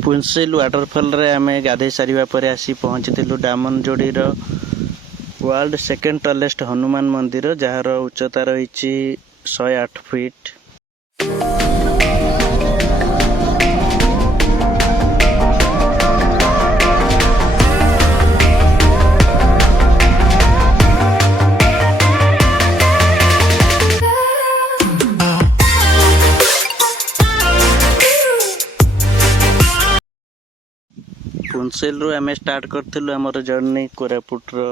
पुंसिल waterfall रे आमे गाधे सारिबा परे आसी पहुंचथिलु डामनजोड़ी रो वर्ल्ड सेकेंड टॉलेस्ट हनुमान मंदिर जार उच्चता रही 108 फीट। पुंसिल रु आमे स्टार्ट करथिलु हमर जर्नी कोरापुट रो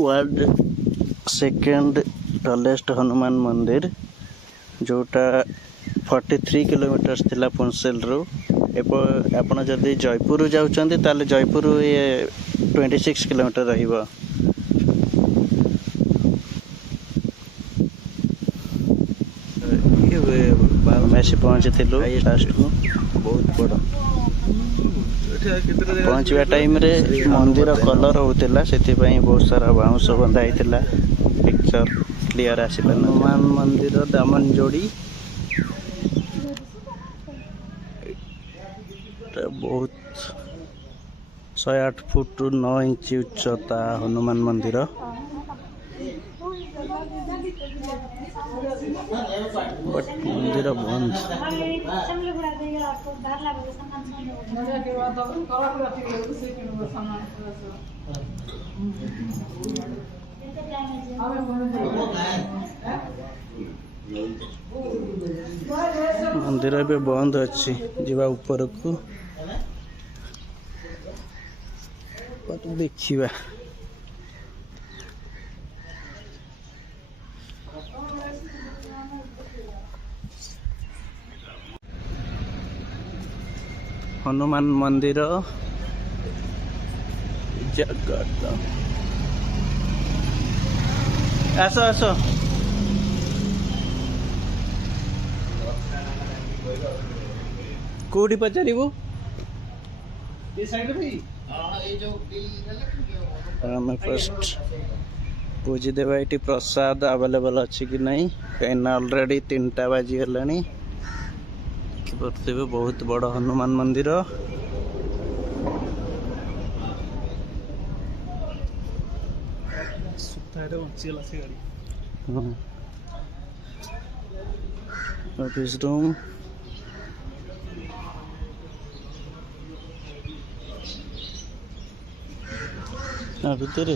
वर्ल्ड सेकेंड टॉलेस्ट हनुमान मंदिर जोटा 43 किलोमीटर थिला पुंसिल रु। आपण जदि जयपुर जाउचंदी ताले जयपुर ये 26 किलोमीटर रहिबो। ये पहुंचथिलु लास्ट को बहुत बड़ा पहुँचवा टाइम रे मंदिर कलर होता से बहुत सारा बाउंस बंधाई पिक्चर क्लियर आसला। हनुमान मंदिर दामनजोड़ी बहुत 108 फुट 9 इंच उच्चता हनुमान मंदिर। बट मंदिर बंद। मंदिर भी बंद अच्छी जीवा ऊपर को देखिबा। हनुमान मंदिर जगत आस आस कौटी पचारू फर्स्ट बुझी देवा ये प्रसाद अवेलेबल अच्छी कि नहीं कहीं ऑलरेडी 3टा बाजिगलानी। बहुत बड़ा हनुमान मंदिर। ऑफिस रूम भीतर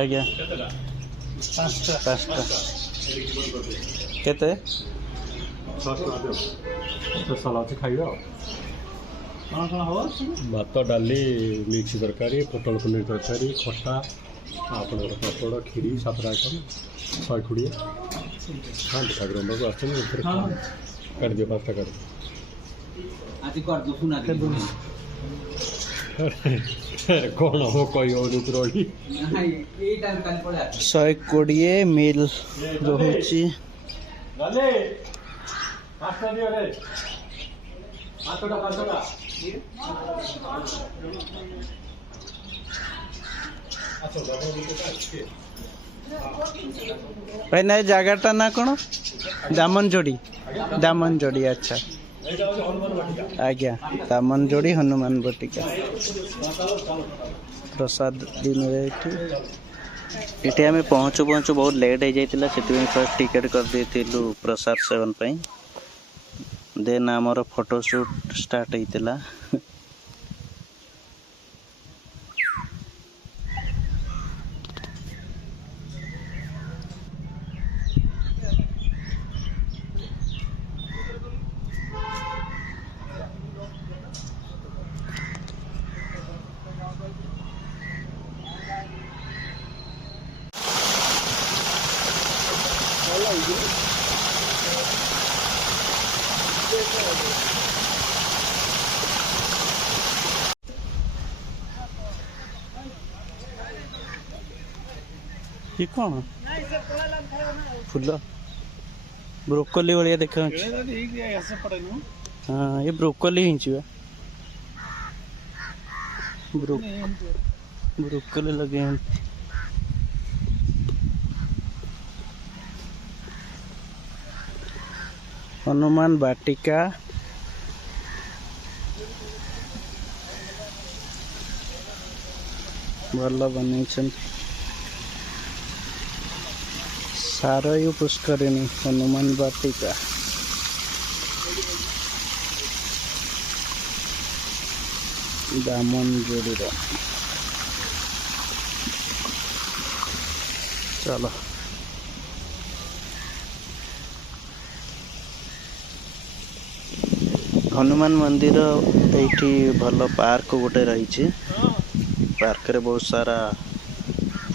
आज्ञा 5टा केते भात डाली मिक्स तरकारी पोटल पनीर तरकारी खटा आपणकर पापड़ खीरी 7 आइटम 120 हाँ ठाकुर काट दियो 5टा कौन हो कोई रही 120 मिल रोची भाई ना जगह ना कौन दामनजोड़ी अच्छा आज्ञा दामनजोड़ी हनुमान बटिका प्रसाद भी मिले ये आम पहुँचू पहुँचू बहुत लेट हो जाता से फर्स्ट टिकेट कर देलु प्रसाद सेवन पाई देन आमर फोटोशूट स्टार्ट होता। ये कौन फुल ब्रोकोली भाया देखा। हाँ ये ब्रोकोली ही ब्रोकली लगे हैं। हनुमान वाटिका भल बन सारयू पुष्करिणी हनुमान वाटिका दामनजोड़ी। चलो हनुमान मंदिर एठी भल पार्क गोटे रही। पार्क रे बहुत सारा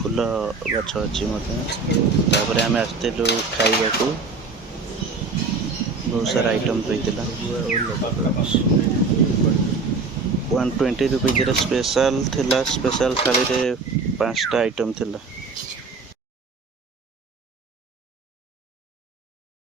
फूल गछ अच्छी तापर आम आसलु खाइबा को बहुत सारा आइटम पीला 120 रुपीज स्पेशल थिला। स्पेशल थाली रे 5टा आइटम थिला।